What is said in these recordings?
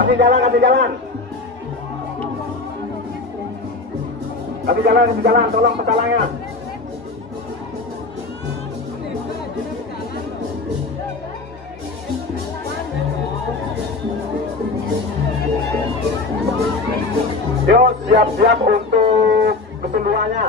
Kasih jalan, kasih jalan. Kasih jalan, tolong petalanya. Yo, siap-siap untuk kesunduannya.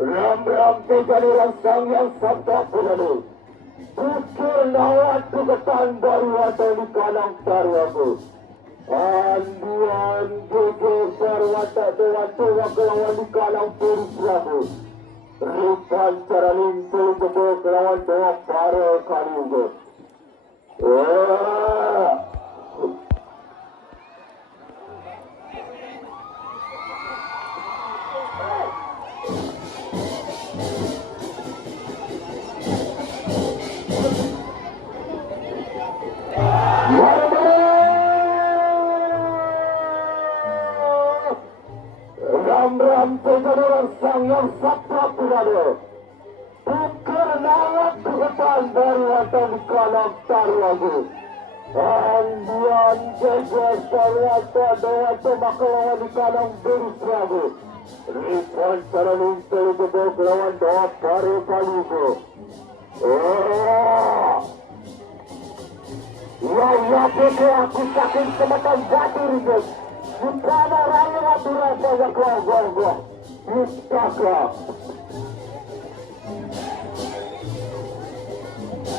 Ram-ram tiga rangsang yang sabda purani. Bukir nawat tugetan baru ada di kalang tarwaku. Anduan bukir barwata dewata wakelawan di kalang purusraku. Rupan cara limpul bebok lawan doa para kaliugo. Ram-ram tiga rangsang yang sabda purani. Bukir nawat tugetan barwata di kalang tarwaku. Anduan jaga barwata dewata wakelawan di kalang purusraku. Rupan cara limpul bebok lawan doa para kaliugo. Ya beke aku sakit sematan batu ringgit. Bukan raya batu rasa yang gua. Mustaka.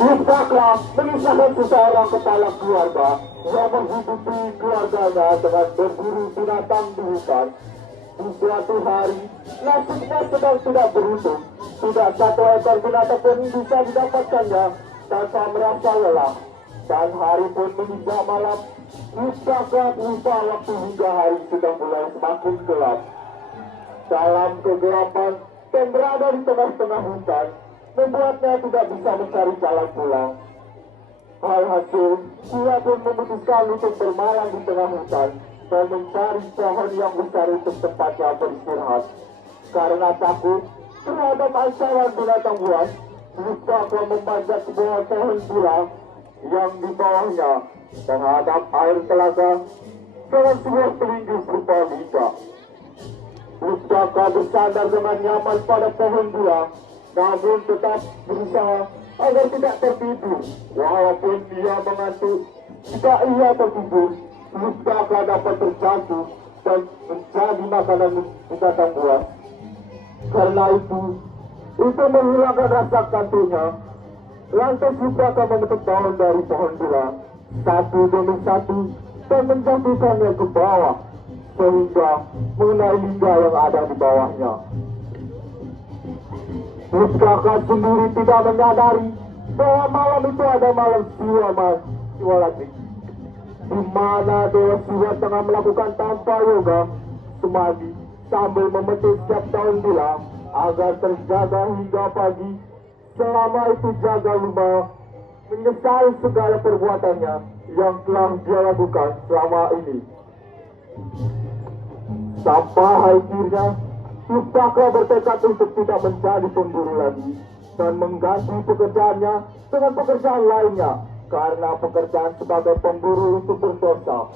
Mustaka memisahkan seseorang kepala keluarga yang menghidupi keluarganya dengan berburu binatang di hutan. Di suatu hari, nasibnya sedang tidak beruntung. Tidak satu ekor binatang pun bisa didapatkannya tanpa merasa lelah. Dan hari pun menginjak malam. Mustaka lupa waktu hingga hari sudah mulai semakin gelap. Dalam kegelapan dan berada di tengah-tengah hutan membuatnya tidak bisa mencari jalan pulang. Alhasil, dia pun memutuskan untuk bermalam di tengah hutan dan mencari pohon yang besar untuk tempatnya beristirahat. Karena takut terhadap ancaman binatang buas, Mustaka memanjat sebuah pohon pula yang di bawahnya terhadap air telaga dengan sebuah pelindung berupa liga. Mustaka bersandar dengan nyaman pada pohon pula, namun tetap berusaha agar tidak tertidur. Walaupun dia mengantuk, jika ia tertidur, Mustaka dapat terjatuh dan menjadi makanan binatang buas. Karena itu menghilangkan rasa kantuknya. Lantas Mustaka memetik daun dari pohon pula satu demi satu dan menjatuhkannya ke bawah sehingga mengenai liga yang ada di bawahnya. Pusaka sendiri tidak menyadari bahwa malam itu ada malam siwa lagi, di mana Dewa Siwa tengah melakukan tanpa yoga semadi sambil memetik setiap daun bilang agar terjaga hingga pagi. Selama itu Jaga Lumba menyesal segala perbuatannya yang telah dia lakukan selama ini. Sampai akhirnya Pusaka bertekad untuk tidak menjadi pemburu lagi dan mengganti pekerjaannya dengan pekerjaan lainnya karena pekerjaan sebagai pemburu itu berdosa.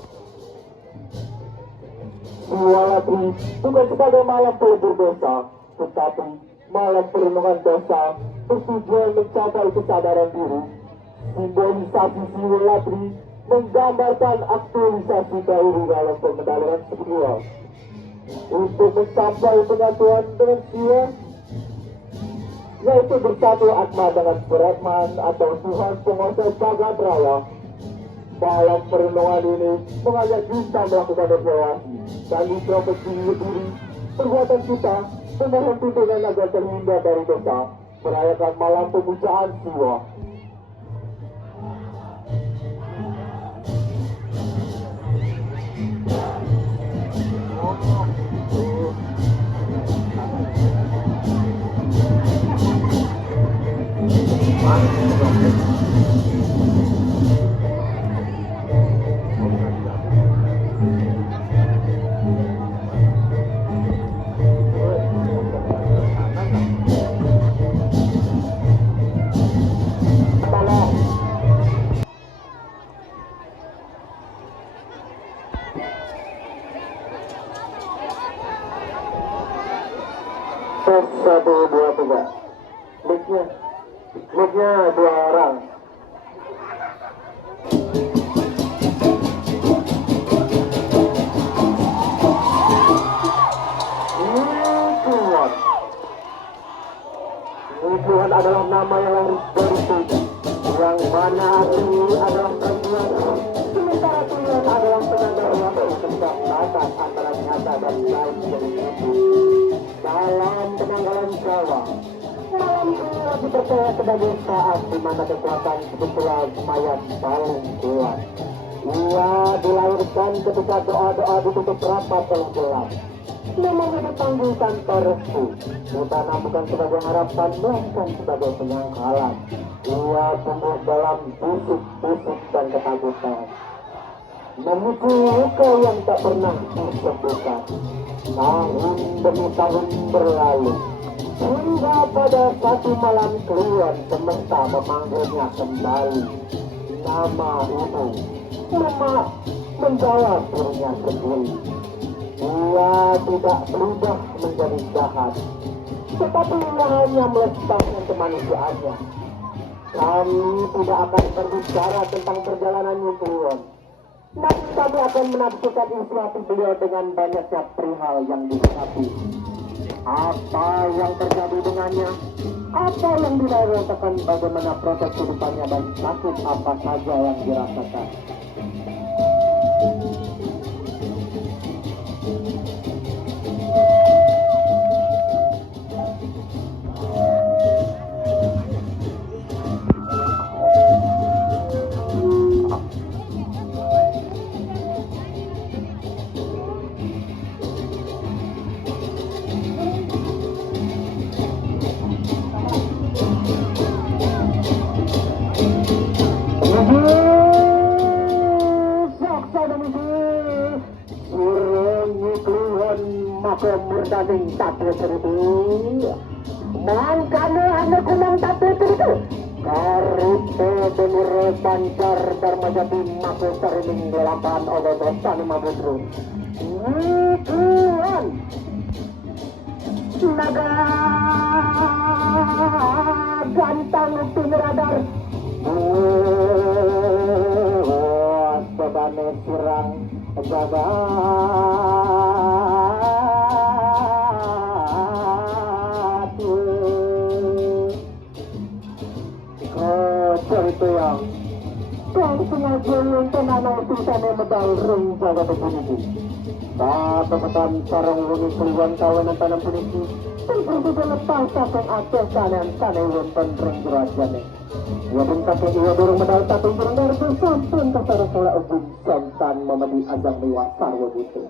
Siwalatri bukan sebagai malam pelebur dosa, tetapi malam perlindungan dosa bertujuan mencapai kesadaran diri. Simbolisasi Siwalatri menggambarkan aktualisasi dahulu dalam pengendalian spiritual. Untuk mencapai penyatuan dengan Siwa, yaitu bersatu atma dengan Brahman atau Tuhan penguasa jagat raya. Malam perenungan ini mengajak kita melakukan evaluasi dan introspeksi diri perbuatan kita, memohon tuntunan agar terhindar dari dosa, merayakan malam pemujaan Siwa. Tes 1, 2, 3. Mic-nya 2 orang. Tuhan adalah nama yang lahir dari Tuhan, yang mana ini adalah perempuan, sementara Tuhan adalah tenaga yang berkembang antara nyata dan lain dari itu. Dalam penanggalan Jawa, malam ini lagi percaya sebagai saat di mana kekuatan spiritual mayat paling kuat. Ia dilahirkan ketika doa-doa ditutup rapat oleh gelap. Namanya dipanggil tanpa restu, bukan sebagai harapan, melainkan sebagai penyangkalan. Ia tumbuh dalam busuk-busuk dan ketakutan, memikul luka yang tak pernah disembuhkan. Tahun demi tahun berlalu, hingga pada satu malam keluar semesta memanggilnya kembali. Nama itu lemah menjawab dirinya sendiri. Ia tidak berubah menjadi jahat, tetapi ia hanya melestarikan kemanusiaannya. Kami tidak akan berbicara tentang perjalanannya keluar, namun kami akan menafsirkan inspirasi beliau dengan banyaknya perihal yang dihadapi. Apa yang terjadi dengannya, apa yang dirasakan, bagaimana proses kehidupannya, dan sakit apa saja yang dirasakan. Murdaning satu seribu mangkane hanya kumang satu seribu karite benire pancar darmajati mako sarining delapan oleh dosan mabudru Tuhan naga gantang piniradar sebane sirang gagal itu yang kau sengaja untuk nama susahnya medal ring jaga begini. Tak tekan sarang wuni keluhan kawanan tanam peniki Seperti lepas takang Aceh kanan kanewon penreng gerajane. Wadun kakek iya dorong medal takang dorong dari sampun kesara kala ubun santan memedi ajang mewah sarwa butuh.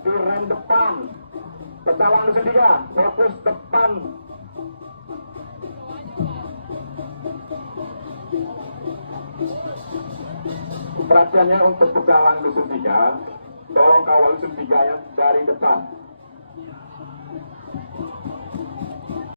Di rem depan, pecalang ketiga, fokus depan. Perhatiannya untuk pecalang dusun 3, tolong kawal dusun 3 yang dari depan.